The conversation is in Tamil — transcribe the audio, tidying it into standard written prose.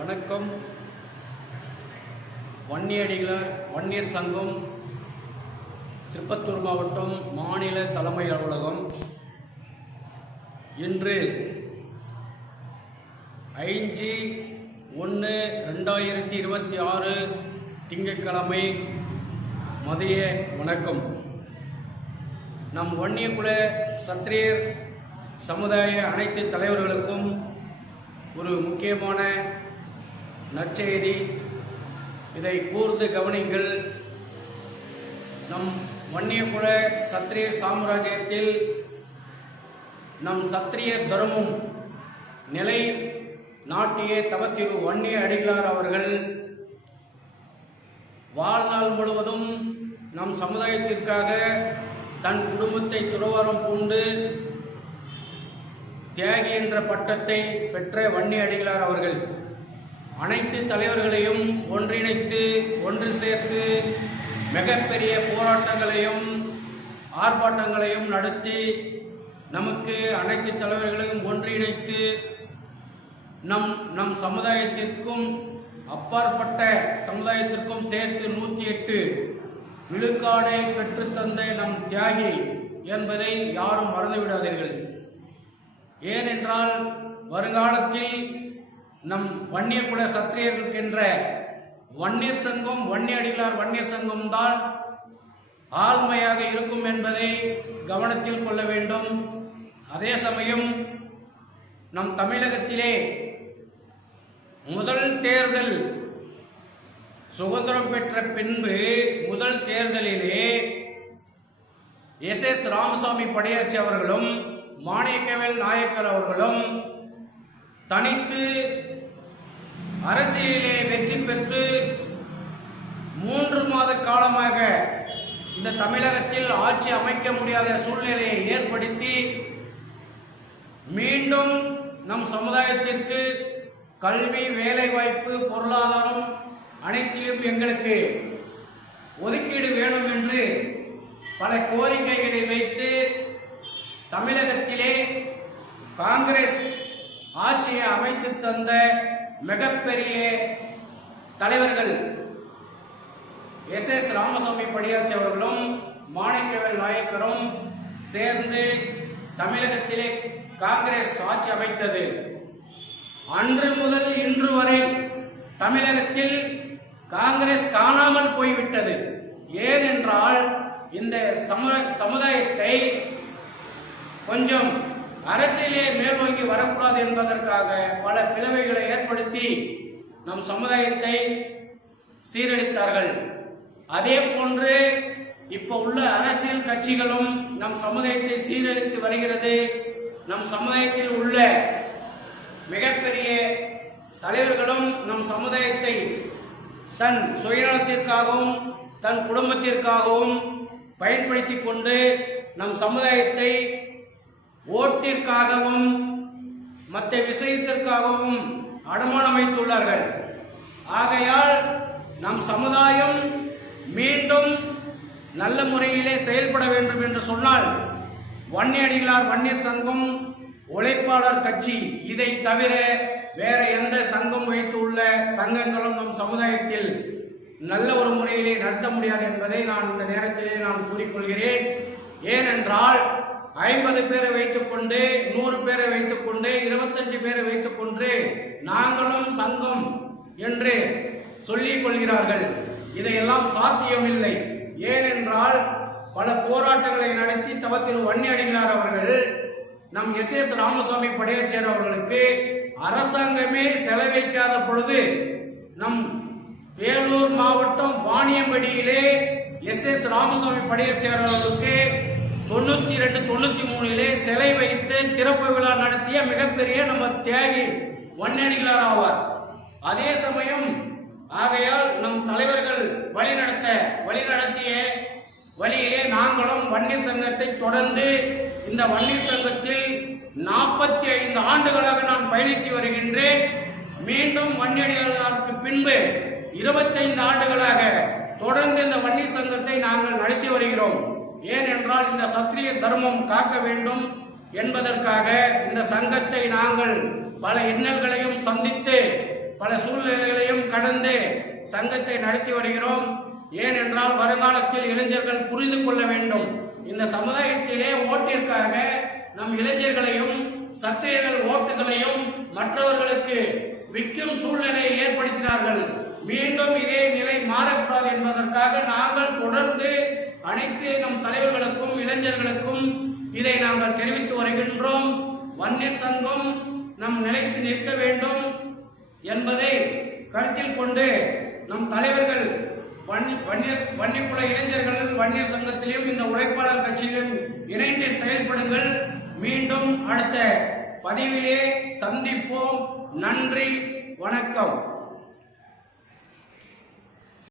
வணக்கம். வன்னியடிகளார் வன்னியர் சங்கம் திருப்பத்தூர் மாவட்டம் மாநில தலைமை அலுவலகம் இன்று 5/1/2026 திங்கட்கிழமை மதிய வணக்கம். நம் வன்னியகுல சத்திரியர் சமுதாய அனைத்து தலைவர்களுக்கும் ஒரு முக்கியமான நற்செய்தி. இதை கூர்ந்து கவனிங்கள். நம் வன்னியகுல சத்திரிய சாம்ராஜ்யத்தில் நம் சத்திரிய தர்மம் நிலை நாட்டிய தவத்திரு வன்னிய அடிகளார் அவர்கள் வாழ்நாள் முழுவதும் நம் சமுதாயத்திற்காக தன் குடும்பத்தை துறவரம் பூண்டு தியாகி என்ற பட்டத்தை பெற்ற வன்னிய அடிகளார் அவர்கள் அனைத்து தலைவர்களையும் ஒன்றிணைத்து ஒன்று சேர்த்து மிகப்பெரிய போராட்டங்களையும் ஆர்ப்பாட்டங்களையும் நடத்தி நமக்கு அனைத்து தலைவர்களையும் ஒன்றிணைத்து நம் சமுதாயத்திற்கும் அப்பாற்பட்ட சமுதாயத்திற்கும் சேர்த்து 108 விழுக்காடை பெற்றுத்தந்த நம் தியாகி என்பதை யாரும் மறந்துவிடாதீர்கள். ஏனென்றால் வருங்காலத்தில் நம் வன்னியகுல சத்திரியர்களுக்கென்ற வன்னியர் சங்கம் வன்னிய அடிகளார் வன்னியர் சங்கம் தான் ஆழ்மையாக இருக்கும் என்பதை கவனத்தில் கொள்ள வேண்டும். அதே சமயம் நம் தமிழகத்திலே முதல் தேர்தல் சுதந்திரம் பெற்ற பின்பு முதல் தேர்தலிலே எஸ் ராமசாமி படியாச்சி அவர்களும் மாணிக்கவேல் நாயக்கர் அவர்களும் தனித்து அரசியலிலே வெற்றி பெற்று 3 மாத காலமாக இந்த தமிழகத்தில் ஆட்சி அமைக்க முடியாத சூழ்நிலையை ஏற்படுத்தி மீண்டும் நம் சமுதாயத்திற்கு கல்வி, வேலைவாய்ப்பு, பொருளாதாரம் அனைத்திலும் எங்களுக்கு ஒதுக்கீடு வேணும் என்று பல கோரிக்கைகளை வைத்து தமிழகத்திலே காங்கிரஸ் ஆட்சியை அமைத்து தந்த மிகப்பெரிய தலைவர்கள் எஸ் ராமசாமி படியாச்சி அவர்களும் மாணிக்கவேல் நாயக்கரும் சேர்ந்து தமிழகத்திலே காங்கிரஸ் ஆட்சி அமைத்தது. அன்று முதல் இன்று வரை தமிழகத்தில் காங்கிரஸ் காணாமல் போய்விட்டது. ஏனென்றால் இந்த சமுதாயத்தை கொஞ்சம் அரசியலே மேல்நோக்கி வரக்கூடாது என்பதற்காக பல பிளவுகளை ஏற்படுத்தி நம் சமுதாயத்தை சீரழித்தார்கள். அதே போன்று இப்ப உள்ள அரசியல் கட்சிகளும் நம் சமுதாயத்தை சீரழித்து வருகிறது. நம் சமுதாயத்தில் உள்ள மிகப்பெரிய தலைவர்களும் நம் சமுதாயத்தை தன் சுயநலத்திற்காகவும் தன் குடும்பத்திற்காகவும் பயன்படுத்தி கொண்டு நம் சமுதாயத்தை ஓட்டிற்காகவும் மற்ற விஷயத்திற்காகவும் அடமானம் வைத்துள்ளார்கள். ஆகையால் நம் சமுதாயம் மீண்டும் நல்ல முறையிலே செயல்பட வேண்டும் என்று சொன்னால் வன்னிய அடிகளார் வன்னியர் சங்கம் உழைப்பாளர் கட்சி இதை தவிர வேற எந்த சங்கம் வைத்துள்ள சங்கங்களும் நம் சமுதாயத்தில் நல்ல ஒரு முறையிலே நடத்த முடியாது என்பதை நான் இந்த நேரத்திலே நான் கூறிக்கொள்கிறேன். ஏனென்றால் 50 பேரை வைத்துக்கொண்டு 100 பேரை வைத்துக்கொண்டு 25 பேரை வைத்துக்கொண்டு நாங்களும் சங்கம் என்று சொல்லிக் கொள்கிறார்கள். இதையெல்லாம் சாத்தியமில்லை. ஏனென்றால் பல போராட்டங்களை நடத்தி தவத்திரு வன்னிய அடிகளார் அவர்கள் நம் எஸ் ராமசாமி படியாச்சியார் அவர்களுக்கு அரசாங்கமே செலவைக்காத பொழுது நம் வேலூர் மாவட்டம் வாணியம்படியிலே எஸ் ராமசாமி படியாச்சியார் அவர்களுக்கு 92-93 சிலை வைத்து திறப்பு விழா நடத்திய மிகப்பெரிய நம்ம தியாகி வன்னிய அடிகளார் ஆவார். அதே சமயம் ஆகையால் நம் தலைவர்கள் வழிநடத்திய வழியிலே நாங்களும் வன்னியர் சங்கத்தை தொடர்ந்து இந்த வன்னியர் சங்கத்தில் 45 ஆண்டுகளாக நான் பயணித்து வருகின்றேன். மீண்டும் வன்னிய அடிகளாருக்கு பின்பு 25 ஆண்டுகளாக தொடர்ந்து இந்த வன்னியர் சங்கத்தை நாங்கள் நடத்தி வருகிறோம். ஏனென்றால் இந்த சத்திரிய தர்மம் காக்க வேண்டும் என்பதற்காக இந்த சங்கத்தை நாங்கள் பல இன்னல்களையும் சந்தித்து பல சூழ்நிலைகளையும் கடந்து சங்கத்தை நடத்தி வருகிறோம். ஏனென்றால் வருங்காலத்தில் இளைஞர்கள் புரிந்து கொள்ள வேண்டும். இந்த சமுதாயத்திலே ஓட்டிற்காக நம் இளைஞர்களையும் சத்திரியர்கள் ஓட்டுகளையும் மற்றவர்களுக்கு விற்கும் சூழ்நிலையை ஏற்படுத்தினார்கள். மீண்டும் இதே நிலை மாறக்கூடாது என்பதற்காக நாங்கள் தொடர்ந்து அனைத்து நம் தலைவர்களுக்கும் இளைஞர்களுக்கும் இதை நாங்கள் தெரிவித்து வருகின்றோம். வன்னியர் சங்கம் நம் நிலைத்து நிற்க வேண்டும் என்பதை கருத்தில் கொண்டு நம் தலைவர்கள் வன்னியகுல இளைஞர்கள் வன்னியர் சங்கத்திலும் இந்த உழைப்பாளர் கட்சியிலும் இணைந்து செயல்படுங்கள். மீண்டும் அடுத்த பதிவிலே சந்திப்போம். நன்றி, வணக்கம்.